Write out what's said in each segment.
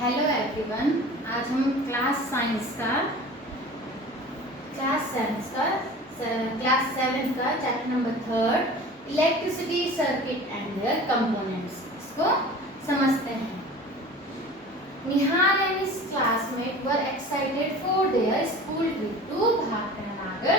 Hello everyone. आज हम class seven का chapter number 3 electricity circuit and their components इसको समझते हैं। Nihal and his classmate were excited for their school trip to Bhakarnagar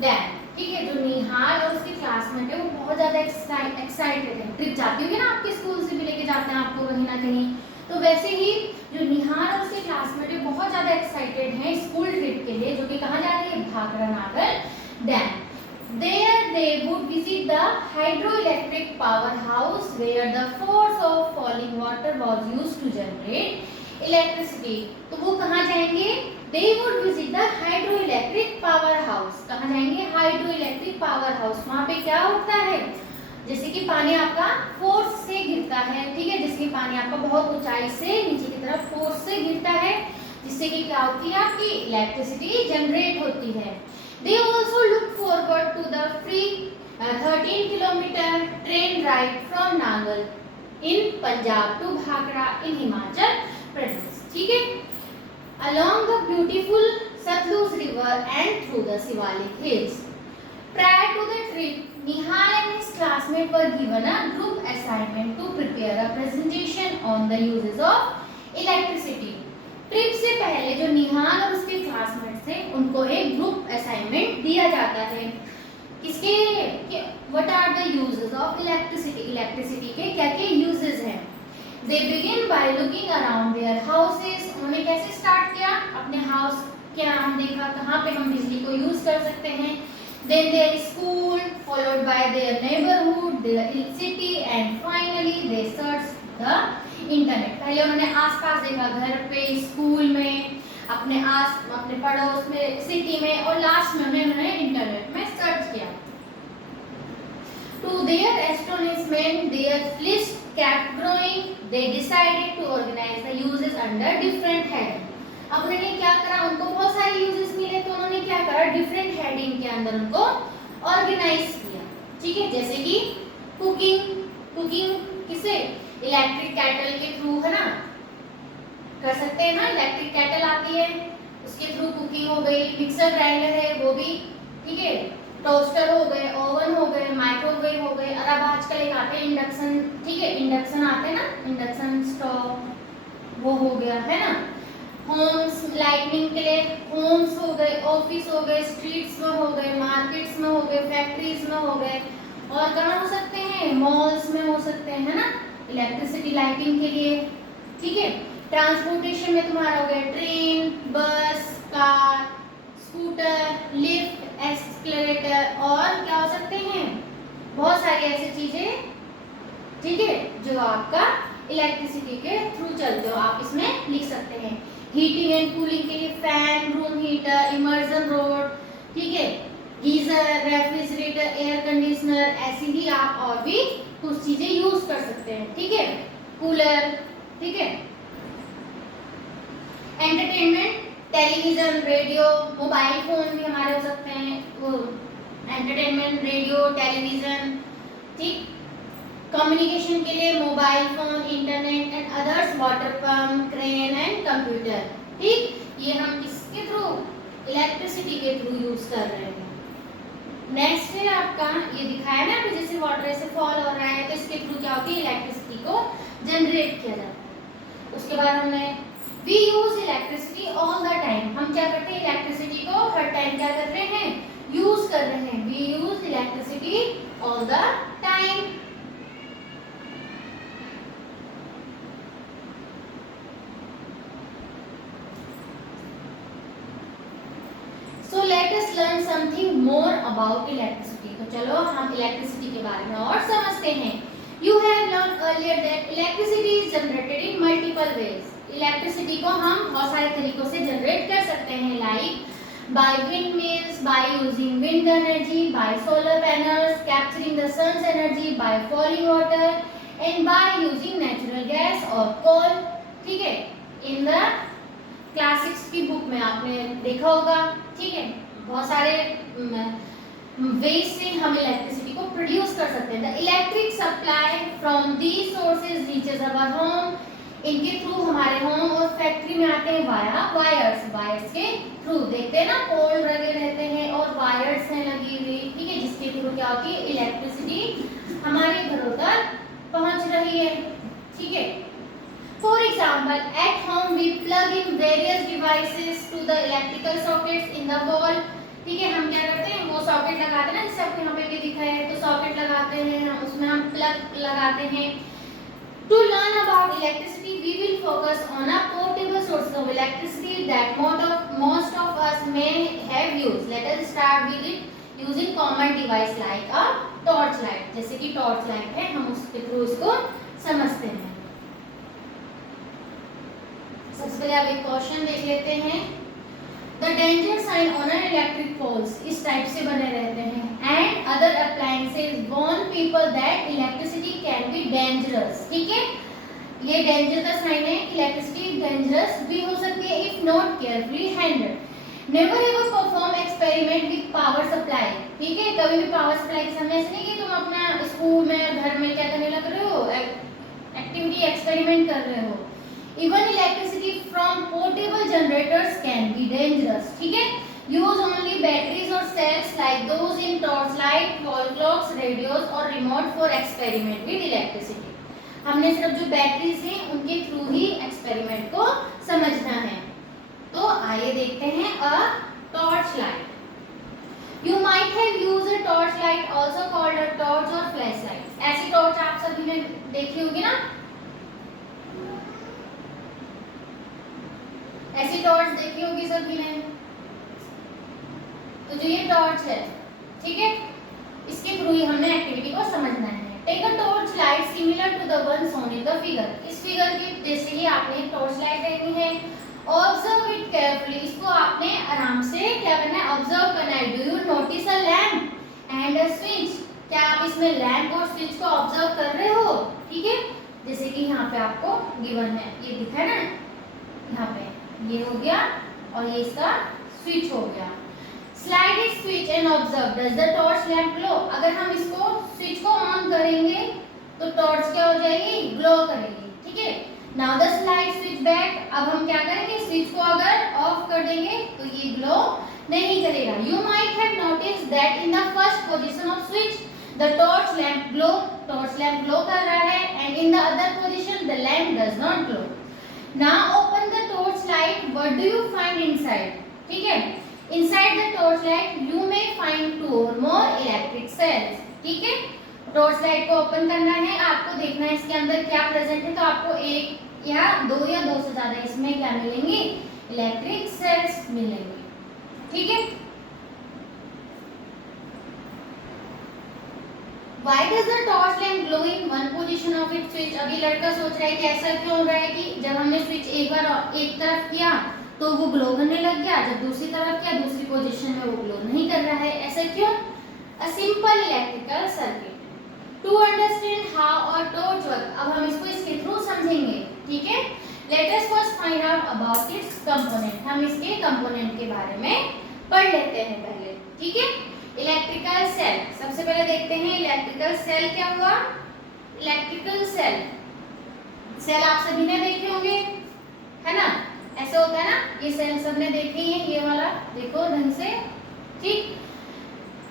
dam. ठीक है, जो निहाल और उसकी क्लासमेट है वो बहुत ज्यादा एक्साइटेड है। ट्रिप जाती होगी ना, आपके स्कूल से भी लेके जाते हैं आपको कहीं ना कहीं, तो वैसे ही जो निहाल और उसके क्लासमेट है बहुत ज्यादा एक्साइटेड हैं स्कूल ट्रिप के लिए, जो कि कहाँ जा रही है, भाकरनागर dam. There they would visit the hydroelectric powerhouse where the force of falling water was used to generate electricity। तो वो कहाँ जाएंगे? They would visit the hydroelectric powerhouse। कहाँ जाएंगे? Hydroelectric power house. वहाँ पे क्या होता है, जैसे कि पानी आपका फोर्स से गिरता है, ठीक है, जिसके पानी आपका बहुत ऊंचाई से नीचे की तरफ फोर्स से गिरता है, जिससे कि क्या होती है, आपकी इलेक्ट्रिसिटी जनरेट होती है। They also look forward to the free 13-kilometer train ride from Nangal in Punjab to Bhakra in Himachal Pradesh। ठीक है, along the beautiful Satluj River and through the Shivalik Hills। Prior to the trip, Nihal and his classmates were given a group assignment to prepare a presentation on the uses of electricity। Trip से पहले जो निहाल और उसके classmates थे उनको एक group assignment दिया जाता है। किसके? What are the uses of electricity. Electricity के क्या क्या यूजेस हैं? They begin by looking around their houses. उन्होंने कैसे स्टार्ट किया? अपने हाउस के अराउंड देखा कहाँ पे हम बिजली को यूज कर सकते हैं। Then their school, followed by their neighbourhood, their city and finally they search the internet. पहले उन्होंने आसपास देखा, घर पे, स्कूल में, अपने पड़ोस में, सिटी में, और लास्ट में उन्होंने इंटरनेट में सर्च किया। To their astonishment, their list kept growing. They decided to organize the uses under different heading। अब उन्होंने क्या करा, उनको बहुत सारे यूजेस मिले तो उन्होंने क्या करा, डिफरेंट हेडिंग के अंदर उनको ऑर्गेनाइज किया। ठीक है, जैसे कि कुकिंग किसे? इलेक्ट्रिक कैटल के थ्रू, है ना, कर सकते हैं ना, इलेक्ट्रिक कैटल आती है उसके थ्रू कुकिंग हो गई। मिक्सर ग्राइंडर है वो भी, ठीक है, टोस्टर हो गए, ओवन हो गए, माइक्रोवेव हो गए, और अब आजकल एक आते हैं इंडक्शन, ठीक है, इंडक्शन आते हैं ना, इंडक्शन स्टोव वो हो गया, है ना। होम्स, लाइटनिंग के लिए होम्स हो गए, ऑफिस हो गए, स्ट्रीट्स में हो गए, मार्केट्स में हो गए, फैक्ट्रीज में हो गए, और कहाँ हो सकते हैं, मॉल्स में हो सकते हैं, है ना, इलेक्ट्रिसिटी लाइटिंग के लिए। ठीक है, ट्रांसपोर्टेशन में तुम्हारा हो गया ट्रेन, बस, कार, स्कूटर, लिफ्ट, एस्केलेटर, और क्या हो सकते हैं, बहुत सारी ऐसी चीजें, ठीक है, जो आपका इलेक्ट्रिसिटी के थ्रू चलते हो, आप इसमें लिख सकते हैं। हीटिंग एंड कूलिंग के लिए fan, room heater, immersion road, ठीक है, गीजर, रेफ्रिजरेटर, एयर कंडीशनर, ऐसी ही आप और भी कुछ चीजें यूज कर सकते हैं। ठीक है, कूलर, ठीक है, entertainment, television, radio, mobile phone भी हमारे हो सकते हैं, वो एंटरटेनमेंट, रेडियो, टेलीविजन, ठीक। कम्युनिकेशन के लिए mobile phone, internet and others, water pump, crane and computer. ठीक, ये हम किसके थ्रू? इलेक्ट्रिसिटी के थ्रू यूज कर रहे हैं। नेक्स्ट है आपका, ये दिखाया ना कि जैसे वाटर ऐसे फॉल हो रहा है तो इसके थ्रू क्या होती है, इलेक्ट्रिसिटी को जनरेट किया जाता है। उसके बाद हमने we use electricity all the time. हम क्या करते हैं, इलेक्ट्रिसिटी को हर टाइम क्या कर रहे हैं, यूज कर रहे हैं। We use electricity all the time. So let us learn something more about electricity। तो चलो हम इलेक्ट्रिसिटी के बारे में और समझते हैं। You have learned earlier that electricity is generated in multiple ways। Electricity को हम बहुत सारे तरीकों से जनरेट कर सकते हैं, like by windmills, by using wind energy, by solar panels, capturing the sun's energy, by falling water, and by using natural gas or coal। ठीक है, in the क्लासिक्स की बुक में आपने देखा होगा, ठीक है, बहुत सारे वेज से हम इलेक्ट्रिसिटी को प्रोड्यूस कर सकते हैं। The electric supply from these sources reaches our home इनके थ्रू हमारे होम और फैक्ट्री में आते हैं वाया वायर्स, वायर्स के थ्रू देखते हैं ना पोल लगे रहते हैं और वायर्स हैं लगी हुई, ठीक है, जिसके थ्रू क्या होती है इलेक्ट्रिसिटी हमारे घरों तक पहुंच रही है, ठीक है। For example at home we plug in various devices to the electrical sockets in the wall, ठीक है, हम क्या करते हैं वो सॉकेट लगाते हैं ना, जैसे आपको यहाँ पे भी दिखा है, तो सॉकेट लगाते हैं हम, उसमें हम प्लग लगाते हैं। To learn about electricity, we will focus on a portable source of electricity that most of us may have used. Let us start with it using common device like a torch light. जैसे कि torch light है, हम उसके through इसको समझते हैं। सबसे पहले आप एक क्वेश्चन देख लेते हैं। The danger sign on an electric poles इस टाइप से बने रहते हैं, and other appliances warn people that electricity can be dangerous, ठीक है, ये डेंजर का साइन है, इलेक्ट्रिसिटी डेंजरस भी हो सकती है if not carefully handled। Never ever perform experiment with power supply, ठीक है, कभी भी पावर सप्लाई के सामने ऐसे नहीं कि तुम अपना स्कूल में घर में क्या करने लग रहे हो, एक्टिविटी एक्सपेरिमेंट कर रहे हो। Even electricity from portable generators can be dangerous, ठीक है, use only batteries or cells like those in torchlight, wall clocks, radios or remote for experiment with electricity। हमने सिर्फ जो बैटरीज हैं उनके थ्रू ही एक्सपेरिमेंट को समझना है। तो आइए देखते हैं अ torch light. You might have used a torch light also called a torch or flashlight। ऐसी टॉर्च आप सभी ने देखी होगी ना, ऐसी टॉर्च देखी होगी सभी ने। तो जो ये टॉर्च है, ठीक है, इसके थ्रू ही हमने एक्टिविटी को समझना है। Take a torch light similar to the one shown in the figure. इस फिगर के जैसे ही आपने एक टॉर्च लाइट देखनी है, ऑब्जर्व इट केयरफुली, इसको आपने आराम से क्या करना है, ऑब्जर्व करना है। Do you notice a lamp and a switch, क्या आप इसमें लैम्प और स्विच को ऑब्जर्व कर रहे हो, ठीक है, जैसे कि यहाँ पे आपको गिवन है, ये दिखा है ना, यहाँ पे ये हो गया और ये इसका स्विच हो गया। Slide it switch and observe does the torch lamp glow. अगर हम इसको स्विच को ऑन करेंगे तो टॉर्च क्या हो जाएगी, ग्लो करेगी, ठीक है। Now the slide switch back, अब हम क्या करेंगे, स्विच को अगर ऑफ कर देंगे तो ये ग्लो नहीं करेगा। You might have notice that in the first position off switch the torch lamp glow, torch lamp glow कर रहा है, and in the other position the lamp does not glow. Now open the torch light. What do you find inside? ठीक है, inside the torch light you may find 2 or more electric cells, ठीक है। Torch light को open करना है, आपको देखना है इसके अंदर क्या प्रेजेंट है, तो आपको एक या दो से ज्यादा इसमें क्या मिलेंगी, इलेक्ट्रिक सेल्स मिलेंगे, ठीक है। Why does the torch lamp glow in one position of its switch? अभी लड़का सोच रहा है कि ऐसा क्यों हो रहा है कि जब हमने स्विच एक बार एक तरफ किया तो वो ग्लो करने लग गया, जब दूसरी तरफ किया दूसरी पोजीशन में वो ग्लो नहीं कर रहा है, ऐसा क्यों? A simple electrical circuit. To understand how a torch works, अब हम इसको इसके थ्रू समझेंगे, ठीक है। Let us first find out about its component। हम इसके कंपोनेंट के बारे में पढ़ लेते हैं पहले, ठीक है। इलेक्ट्रिकल सेल, सबसे पहले देखते हैं इलेक्ट्रिकल सेल क्या हुआ। इलेक्ट्रिकल सेल, सेल आप सभी ने देखे होंगे, है ना, ऐसे होता है ना, ये सेल सबने देखे हैं, ये वाला देखो ढंग से, ठीक।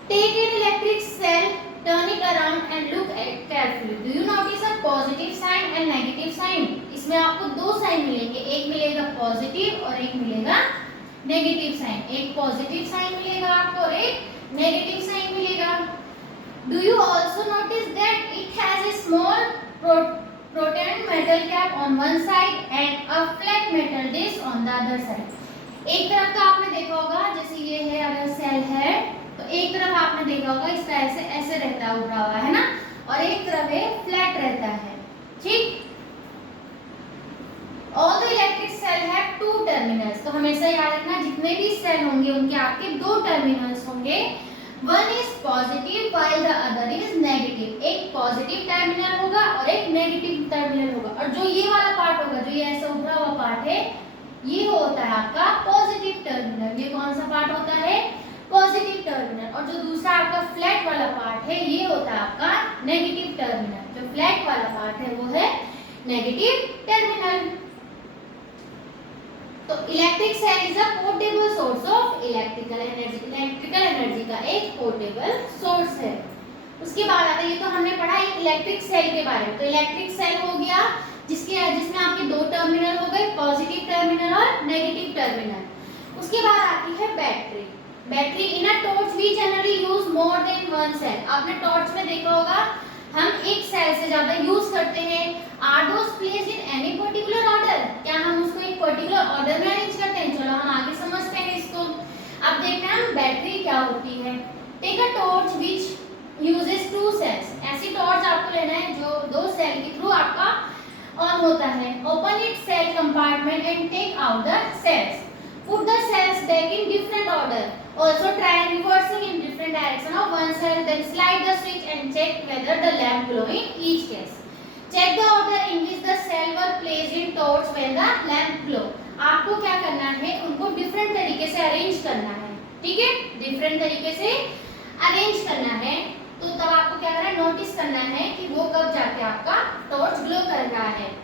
Take an electric cell, turn it around and look at carefully. Do you notice a positive sign and negative sign? इसमें आपको दो साइन मिलेंगे, एक मिलेगा पॉजिटिव और एक मिलेगा नेगेटिव साइन। एक पॉजिटिव साइन मिलेगा आपको और एक नेगेटिव साइन मिलेगा। Do you also notice that it has a small proton metal cap on one side and a flat metal disk on the other side? एक तरफ तो आपने देखा होगा, जैसे ये है अगर सेल है तो एक तरफ आपने देखा होगा इसका ऐसे ऐसे रहता है उभरा हुआ, है ना, और एक तरफ है फ्लैट रहता है, ठीक। All the electric cell have two terminals, तो हमेशा याद रखना जितने भी सेल होंगे उनके आपके दो टर्मिनल्स होंगे। One is positive while the other is negative। एक पॉजिटिव टर्मिनल होगा और एक नेगेटिव टर्मिनल होगा, और जो ये वाला पार्ट होगा, जो ये ऐसा उभरा हुआ पार्ट है, ये होता है आपका पॉजिटिव टर्मिनल। ये कौन सा पार्ट होता है, पॉजिटिव टर्मिनल। और जो दूसरा आपका फ्लैट वाला पार्ट है, ये होता है आपका नेगेटिव टर्मिनल। जो फ्लैट वाला पार्ट है वो है नेगेटिव टर्मिनल। तो electric cell is a portable source of electrical energy. Electrical energy का एक पोर्टेबल सोर्स है। उसके बाद आता है, ये तो हमने पढ़ा एक इलेक्ट्रिक सेल के बारे में। तो इलेक्ट्रिक सेल हो गया जिसमें आपके दो टर्मिनल हो गए, पॉजिटिव टर्मिनल और नेगेटिव टर्मिनल। उसके बाद आती है battery. Battery in a torch we generally use more than one cell. आपने टॉर्च में देखा होगा हम एक सेल से ज्यादा यूज करते हैं। Are those placed in any particular order? क्या हम उसको एक पर्टिकुलर ऑर्डर में अरेंज करते हैं? चलो हम आगे समझते हैं इसको। अब देखते हैं बैटरी क्या होती है। Take a torch which uses two cells. ऐसी टॉर्च आपको लेना है जो दो सेल के थ्रू आपका ऑन होता है। Open it cell compartment and take out the cells. Put the cells back in different order. Also try reversing in different direction of one cell. Then slide the switch and check whether the lamp glow in each case. Check the order in which the cell were placed in torch when the lamp glow. आपको क्या करना है, उनको different तरीके से arrange करना है। ठीक है, डिफरेंट तरीके से अरेंज करना है। तो तब आपको क्या करना है, नोटिस करना है कि वो कब जाके आपका टॉर्च ग्लो कर रहा है।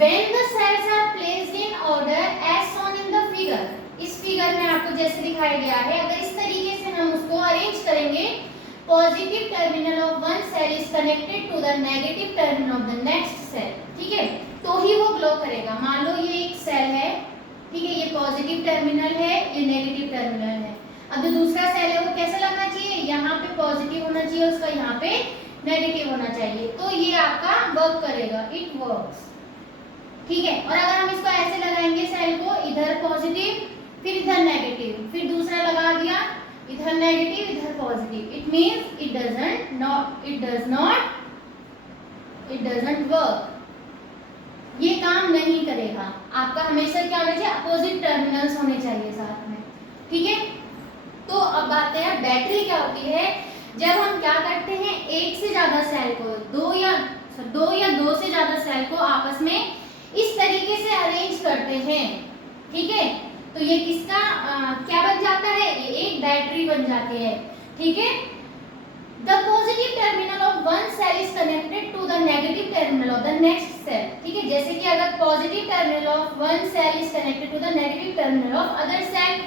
When the cells are placed in order as shown in the figure, इस फिगर में आपको जैसे दिखाया गया है, अगर इस तरीके से हम उसको अरेंज करेंगे, positive terminal of one cell is connected to the negative terminal of the next cell. ठीक है, तो ही वो ग्लो करेगा। मान लो ये एक सेल है, ठीक है, ये पॉजिटिव टर्मिनल है, ये नेगेटिव टर्मिनल है। अब जो दूसरा सेल है वो कैसा लगना चाहिए, यहाँ पे पॉजिटिव होना चाहिए, उसका यहाँ पे नेगेटिव होना चाहिए, तो ये आपका वर्क करेगा, इट वर्क्स। ठीक है, और अगर हम इसको ऐसे लगाएंगे सेल को, इधर पॉजिटिव फिर इधर नेगेटिव, फिर दूसरा लगा दिया, इधर नेगेटिव इधर positive, it means it doesn't work. ये काम नहीं करेगा। आपका हमेशा क्या होना चाहिए, अपोजिट टर्मिनल्स होने चाहिए साथ में। ठीक है, तो अब आते हैं बैटरी क्या होती है। जब हम क्या करते हैं, एक से ज्यादा सेल को, दो या दो से ज्यादा सेल को आपस में इस तरीके से अरेंज करते हैं। ठीक है, तो ये किसका क्या बन जाता है, ये एक बैटरी बन जाती है। ठीक है, the positive terminal of one cell is connected to the negative terminal of the next cell. ठीक है, जैसे कि अगर positive terminal of one cell is connected to the negative terminal of other cell,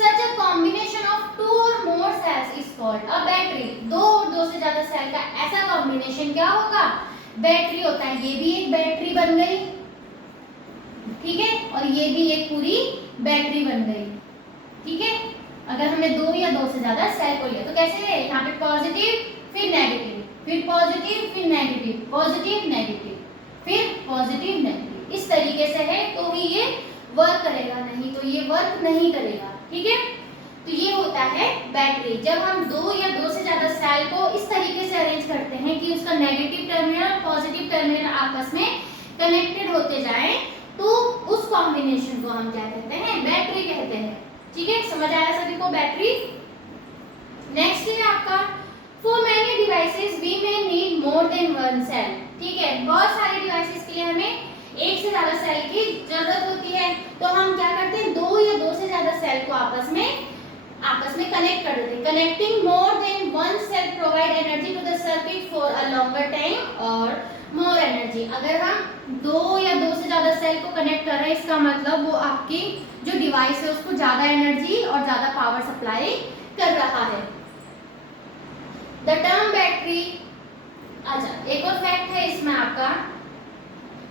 such a combination of two or more cells is called a battery. दो और दो से ज्यादा सेल का ऐसा कॉम्बिनेशन क्या होगा, बैटरी होता है। ये भी एक बैटरी बन गई, ठीक है, और ये भी एक पूरी बैटरी बन गई। ठीक है, अगर हमने दो या दो से ज्यादा सेल को लिया तो कैसे है, यहाँ पे पॉजिटिव फिर नेगेटिव, फिर पॉजिटिव फिर नेगेटिव, पॉजिटिव नेगेटिव, फिर पॉजिटिव नेगेटिव, इस तरीके से है तो ही ये वर्क करेगा, नहीं तो ये वर्क नहीं करेगा। ठीक है, तो ये होता है बैटरी। जब हम दो या दो से ज्यादा सेल को इस तरीके से अरेंज करते हैं कि उसका नेगेटिव टर्मिनल और पॉजिटिव टर्मिनल आपस में कनेक्टेड होते जाएं, तो उस कॉम्बिनेशन को हम क्या कहते हैं, बैटरी कहते हैं। ठीक है, समझ आया सभी को बैटरी। नेक्स्ट है आपका, for many devices we may need more than one cell. ठीक है, बहुत सारे डिवाइसेस के लिए हमें एक से ज्यादा सेल की जरूरत होती है। तो हम क्या करते हैं, दो या दो से ज्यादा सेल को आपस में कनेक्ट कर देते हैं। Connecting more than one cell provide energy to the circuit for a longer time और मोर एनर्जी। अगर हम दो या दो से ज्यादा सेल को कनेक्ट कर रहे हैं, इसका मतलब वो आपकी जो डिवाइस है उसको ज्यादा एनर्जी और ज्यादा पावर सप्लाई कर रहा है। द टर्म बैटरी, अच्छा एक और फैक्ट है इसमें आपका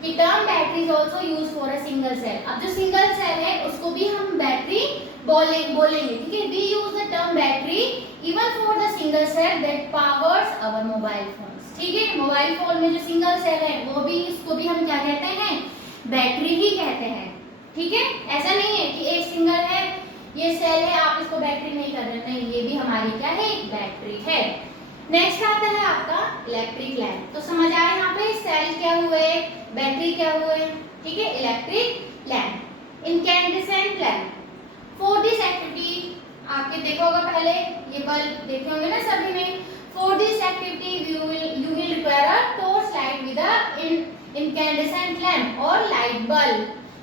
कि term battery is also used for a single cell. अब जो सिंगल सेल है उसको भी हम बैटरी बोलेंगे। ठीक है, we use the term battery even for the single cell that powers our mobile phones. ठीक है, मोबाइल फोन में जो सिंगल सेल है वो भी, इसको भी हम क्या कहते हैं, बैटरी ही कहते हैं। ठीक है, ऐसा नहीं है कि एक सिंगल है, ये सेल है, आप इसको बैटरी नहीं कर रहे, नहीं, ये भी हमारी क्या है, एक बैटरी है। नेक्स्ट आता है आपका इलेक्ट्रिक लैम्प। तो समझ आया यहाँ पे सेल क्या हुए, बैटरी क्या हुए। ठीक है, electric lamp, incandescent lamp. For this activity, आपके देखा होगा पहले, ये बल्ब देखे होंगे ना सभी ने। For this activity you will require a torch light with a incandescent lamp or light bulb.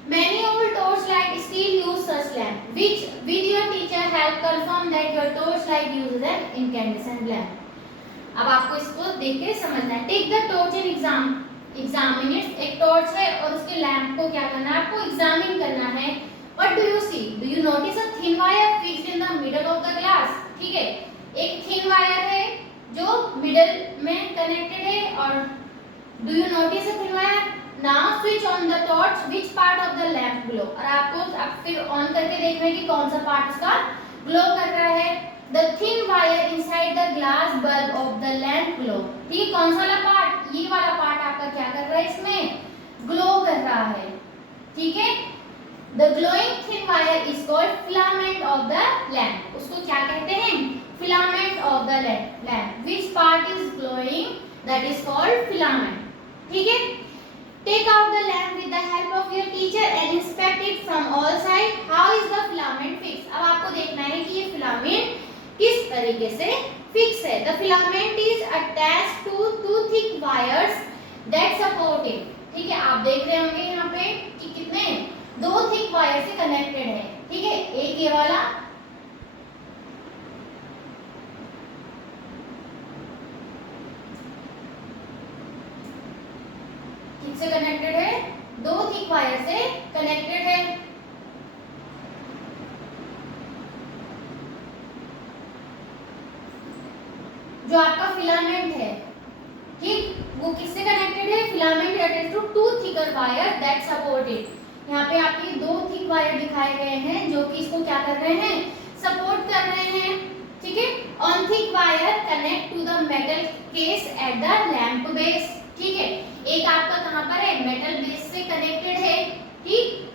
Many old torch light still use such lamp, which with your teacher help confirm that your torch light uses an incandescent lamp. अब आपको इसको देख के समझना है। Take the torch in examine it, एक torch है और उसके लैंप को क्या करना है, आपको एग्जामिन करना है। What do you see, do you notice a thin wire fixed in the middle of the glass. ठीक है, एक थिन वायर है जो मिडल में कनेक्टेड है, और do you notice a thin wire. Now switch on the torch, which part of the lamp glow, और आपको आप फिर ऑन करके देखना है कि कौन सा पार्ट उसका ग्लो कर रहा है। The thin wire inside the glass bulb of the lamp glow, ठीक है, कौन सा वाला पार्ट, ये वाला पार्ट आपका क्या कर रहा है, इसमें ग्लो कर रहा है। ठीक है, the glowing thin wire is called filament of the lamp, उसको क्या कहते हैं, filament of the lamp, which part is glowing, that is called filament। ठीक है, take out the lamp with the help of your teacher and inspect it from all sides, how is the filament fixed। अब आपको देखना है कि ये filament किस तरीके से फिक्स है। The filament is attached to two thick wires that support it। ठीक है, आप देख रहे होंगे यहाँ पे कि कितने, दो थिक वायर से कनेक्टेड है। ठीक है, एक ये वाला ठीक से कनेक्टेड है, दो थिक वायर से कनेक्टेड है। जो आपका फिलामेंट है, ठीक, वो किससे कनेक्टेड है, filament attached to to thicker wire that support it. यहाँ पे आपके दो थिक वायर दिखाए गए हैं जो कि इसको क्या कर रहे हैं, सपोर्ट कर रहे हैं। ठीक है, on thick wire connect to the metal case at the lamp base. ठीक है, एक आपका कहाँ पर है, मेटल बेस से कनेक्टेड है। ठीक,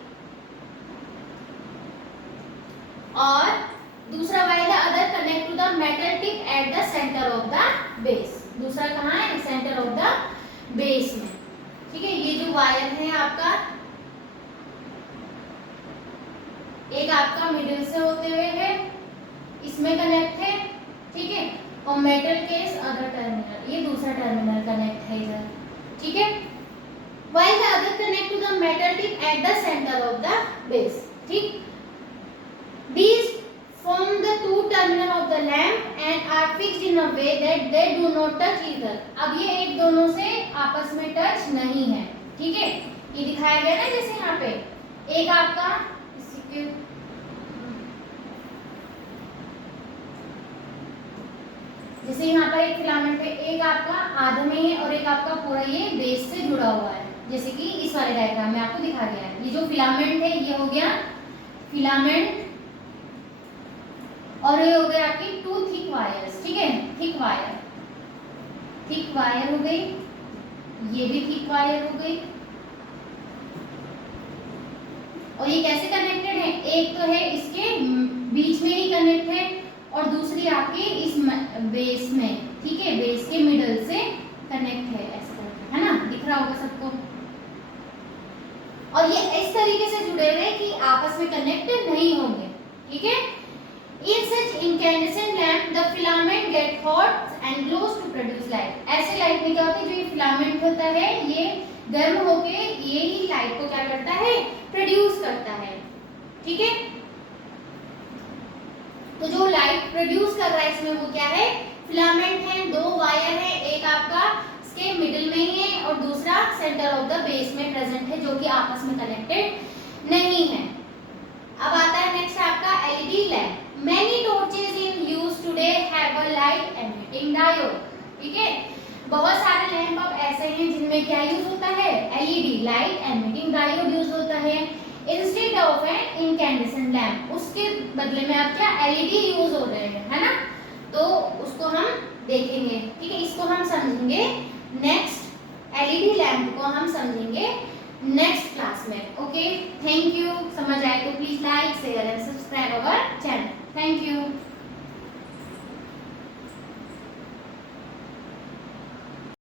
और दूसरा wire the other connect to the metal tip at the centre of the base. दूसरा कहाँ है, सेंटर ऑफ द बेस में। ठीक है, ये जो वायर है आपका, एक आपका मिडिल से होते हुए है, इसमें कनेक्ट है। ठीक है, और मेटल केस अदर टर्मिनल, ये दूसरा टर्मिनल कनेक्ट है इधर। ठीक है, while the other connect to the metal tip at the center of the base। ठीक, these form the two terminal of the lamp and are fixed in a way that they do not touch each other। अब ये एक दोनों से आपस में touch नहीं है। ठीक है, ये दिखाया गया ना, जैसे यहाँ पे एक आपका जैसे यहाँ पर एक फिलामेंट है, एक आपका आधे में है और एक आपका पूरा ये बेस से जुड़ा हुआ है, जैसे कि इस वाले डायग्राम में आपको दिखा गया है। ये जो फिलामेंट है ये हो गया फिलामेंट, और ये हो गए आपकी टू थिक वायर्स। ठीक है, थिक वायर हो गई, ये भी थिक वायर हो गई, और ये कैसे कनेक्टेड है, एक तो है इसके बीच में ही कनेक्ट है और दूसरी आपकी इस बेस में। ठीक है, बेस के मिडल से कनेक्ट है, ऐसा है ना, दिख रहा होगा सबको। और ये इस तरीके से जुड़े हुए कि आपस में कनेक्टेड नहीं होंगे। ठीक है, in such incandescent lamp the filament get hot and glows to produce light। ऐसे लाइट में क्या होता है, जो ये फिलामेंट होता है ये गर्म होके ये ही लाइट को क्या करता है, प्रोड्यूस करता है। ठीक है, तो जो लाइट प्रोड्यूस कर रहा है इसमें वो क्या है, फिलामेंट है, दो वायर है, एक आपका इसके मिडिल में ही है और दूसरा सेंटर ऑफ द बेस में प्रेजेंट है, जो कि आपस में कनेक्टेड नहीं है। अब आता है नेक्स्ट आपका LED lamp. Many torches in use today have a light emitting diode। ठीक है, बहुत सारे लैंप अब ऐसे हैं जिनमें क्या यूज होता है, LED light emitting diode use होता है instead of an incandescent lamp. उसके बदले में आप क्या, एलईडी यूज हो रहे हैं, है ना, तो उसको हम देखेंगे। ठीक है, इसको हम समझेंगे नेक्स्ट, एलईडी लैंप को हम समझेंगे नेक्स्ट क्लास में। Okay, thank you. समझ आए तो please like share and subscribe our channel. Thank you.